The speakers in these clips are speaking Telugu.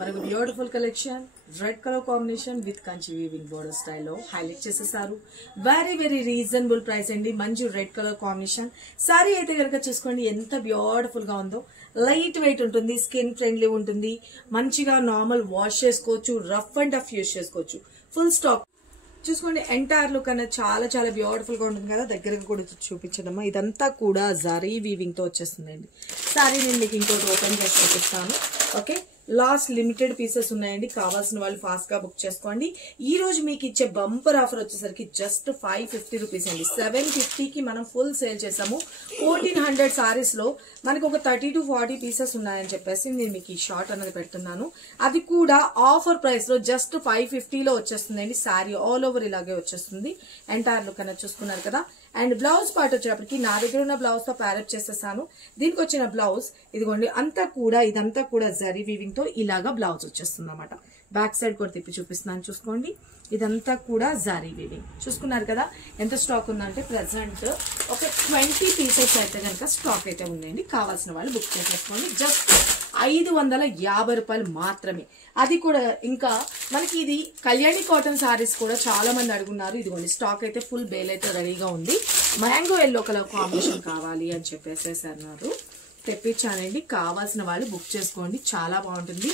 మనకు beautiful collection red colour combination with Kanchi weaving border స్టైల్లో హైలైట్ చేసేసారు. వెరీ వెరీ రీజనబుల్ ప్రైస్ అండి. మంచి రెడ్ కలర్ కాంబినేషన్ సారీ అయితే కనుక చూసుకోండి ఎంత బ్యూటిఫుల్ గా ఉందో. లైట్ వెయిట్ ఉంటుంది, స్కిన్ ఫ్రెండ్లీ ఉంటుంది, మంచిగా నార్మల్ వాష్ చేసుకోవచ్చు, రఫ్ అండ్ టఫ్ యూజ్ చేసుకోవచ్చు. ఫుల్ స్టాక్ చూసుకోండి. ఎంటైర్ లుక్ అనేది చాలా చాలా బ్యూటిఫుల్ గా ఉంటుంది కదా. దగ్గరగా కూడా చూపించడమ్మా. ఇదంతా కూడా జరీ వీవింగ్ తో వచ్చేస్తుందండి. సారీ నేను మీకు ఇంకోటి ఓపెన్ చేసి చూపిస్తాను. ఓకే, లాస్ట్ లిమిటెడ్ పీసెస్ ఉన్నాయండి. కావాల్సిన వాళ్ళు ఫాస్ట్ గా బుక్ చేసుకోండి. ఈ రోజు మీకు ఇచ్చే బంపర్ ఆఫర్ వచ్చేసరికి జస్ట్ 550 రూపీస్ అండి. 750 కి మనం ఫుల్ సేల్ చేసాము. 1400 సారీస్ లో మనకు ఒక 30 to 40 పీసెస్ ఉన్నాయని చెప్పేసి నేను మీకు ఈ షార్ట్ అనేది పెడుతున్నాను. అది కూడా ఆఫర్ ప్రైస్ లో జస్ట్ 550 లో వచ్చేస్తుందండి. సారీ ఆల్ ఓవర్ ఇలాగే వచ్చేస్తుంది. ఎంటైర్ లుక్ అనేది చూసుకున్నారు కదా. అండ్ బ్లౌజ్ పార్ట్ వచ్చేటప్పటికి నా దగ్గర ఉన్న బ్లౌజ్ తో ప్యారప్ చేసేసాను. దీనికి వచ్చిన బ్లౌజ్ ఇదిగోండి. ఇదంతా కూడా జరీ వీవింగ్ తో ఇలాగా బ్లౌజ్ వచ్చేస్తుంది అన్నమాట. బ్యాక్ సైడ్ కూడా తిప్పి చూపిస్తున్నాను చూసుకోండి. ఇదంతా కూడా జరీ వీవింగ్ చూసుకున్నారు కదా. ఎంత స్టాక్ ఉందంటే ప్రెసెంట్ ఒక 20 పీసెస్ అయితే కనుక స్టాక్ అయితే ఉందండి. కావాల్సిన వాళ్ళు బుక్ చేసేసుకోండి. జస్ట్ 550 రూపాయలు మాత్రమే. అది కూడా ఇంకా మనకి ఇది కళ్యాణి కాటన్ సారీస్ కూడా చాలా మంది అడుగున్నారు. ఇదిగోండి స్టాక్ అయితే ఫుల్ బేల్ అయితే రెడీగా ఉంది. మ్యాంగో ఎల్లో కలర్ కాంబినేషన్ కావాలి అని చెప్పేసి అన్నారు. తెప్పించానండి. కావాల్సిన వాళ్ళు బుక్ చేసుకోండి. చాలా బాగుంటుంది.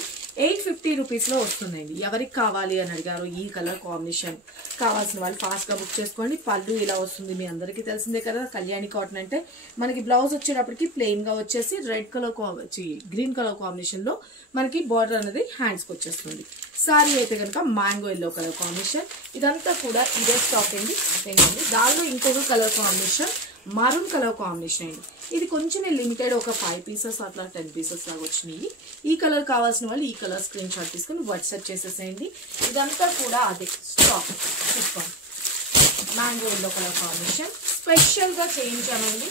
850 రూపీస్ లో వస్తుందండి. ఎవరికి కావాలి అని అడిగారు ఈ కలర్ కాంబినేషన్. కావాల్సిన వాళ్ళు ఫాస్ట్ గా బుక్ చేసుకోండి. పళ్ళు ఇలా వస్తుంది, మీ అందరికీ తెలిసిందే కదా. కళ్యాణి కాటన్ అంటే మనకి బ్లౌజ్ వచ్చేటప్పటికి ప్లెయిన్ గా వచ్చేసి red colour green colour combination లో మనకి బార్డర్ అనేది హ్యాండ్స్ కి వచ్చేస్తుంది. సారీ అయితే కనుక మ్యాంగో ఎల్లో కలర్ కాంబినేషన్. ఇదంతా కూడా ఇదే స్టాక్ అండి. దానిలో ఇంకొక colour combination maroon colour combination అండి. ఇది కొంచెం లిమిటెడ్, ఒక 5 పీసెస్ అట్లా 10 పీసెస్ లాగా వచ్చినాయి. ఈ కలర్ కావాల్సిన వాళ్ళు ఈ కలర్ స్క్రీన్ షాట్ తీసుకుని వాట్సాప్ చేసేసేయండి. ఇదంతా కూడా అదే స్టాక్. చూసుకోండి, mango yellow colour combination special గా చేయించానండి.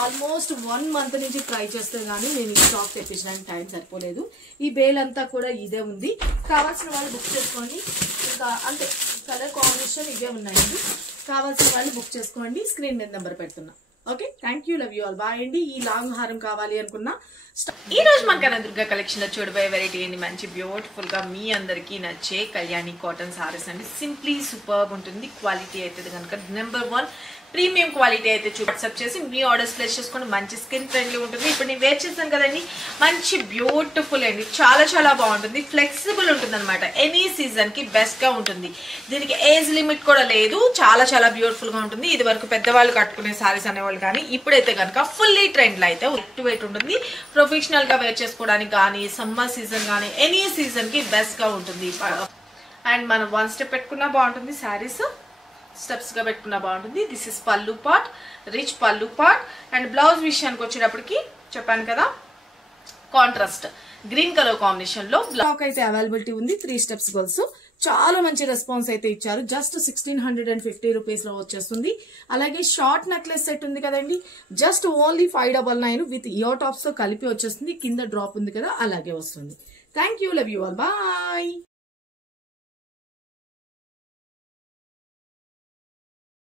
ఆల్మోస్ట్ 1 మంత్ నుంచి ట్రై చేస్తే గానీ నేను ఈ స్టాక్ తెప్పించడానికి టైం సరిపోలేదు. ఈ బేల్ అంతా కూడా ఇదే ఉంది. కావాల్సిన వాళ్ళు బుక్ చేసుకోండి. ఇంకా అంటే కలర్ కాంబినేషన్ ఇవే ఉన్నాయండి. కావాల్సిన వాళ్ళు బుక్ చేసుకోండి. స్క్రీన్ మీద నెంబర్ పెడుతున్నా. Okay, thank you, love you all. Bye అండి. ఈ లాంగ్ హారం కావాలి అనుకున్నా ఈ రోజు మన కనదుర్గ కలెక్షన్ లో చూడబోయే వెరైటీ అండి. మంచి బ్యూటిఫుల్ గా మీ అందరికీ నచ్చే కళ్యాణి కాటన్ సారీస్ అండి. సింప్లీ సూపర్బ్ ఉంటుంది. క్వాలిటీ అయితే కనుక నెంబర్ 1 ప్రీమియం క్వాలిటీ అయితే వాట్సాప్ చేసి మీ ఆర్డర్స్ ప్లేస్ చేసుకోండి. మంచి స్కిన్ ఫ్రెండ్లీ ఉంటుంది. ఇప్పుడు నేను వేర్ చేస్తాను కదండి, మంచి బ్యూటిఫుల్ అండి. చాలా చాలా బాగుంటుంది. ఫ్లెక్సిబుల్ ఉంటుంది అనమాట. ఎనీ సీజన్ కి బెస్ట్ గా ఉంటుంది. దీనికి ఏజ్ లిమిట్ కూడా లేదు. చాలా చాలా బ్యూటిఫుల్ గా ఉంటుంది. ఇది వరకు పెద్దవాళ్ళు కట్టుకునే సారీస్ అనేవాళ్ళు కానీ ఇప్పుడైతే కనుక ఫుల్లీ ట్రెండ్ లో అయితే వెయిట్ ఉంటుంది. ప్రొఫెషనల్ గా వేర్ చేసుకోవడానికి కానీ సమ్మర్ సీజన్ కానీ ఎనీ సీజన్ కి బెస్ట్ గా ఉంటుంది. అండ్ మనం 1 స్టెప్ పెట్టుకున్నా బాగుంటుంది. శారీస్ స్టెప్స్ గా పెట్టుకున్నా బాగుంటుంది. దిస్ ఇస్ పల్లు పార్ట్, రిచ్ పల్లు పార్ట్. అండ్ బ్లౌజ్ విషయానికి వచ్చేటప్పటికి చెప్పాను కదా, కాంట్రాస్ట్ గ్రీన్ కలర్ కాంబినేషన్ లో బ్లౌజ్ అయితే అవైలబిలిటీ ఉంది. 3 స్టెప్స్ గోల్స్. చాలా మంచి రెస్పాన్స్ అయితే ఇచ్చారు. జస్ట్ 1650 రూపీస్ లో వచ్చేస్తుంది. అలాగే షార్ట్ నెక్లెస్ సెట్ ఉంది కదండి, just only 599 with ear tops తో కలిపి వచ్చేస్తుంది. కింద డ్రాప్ ఉంది కదా, అలాగే వస్తుంది. Thank you, love you all, bye.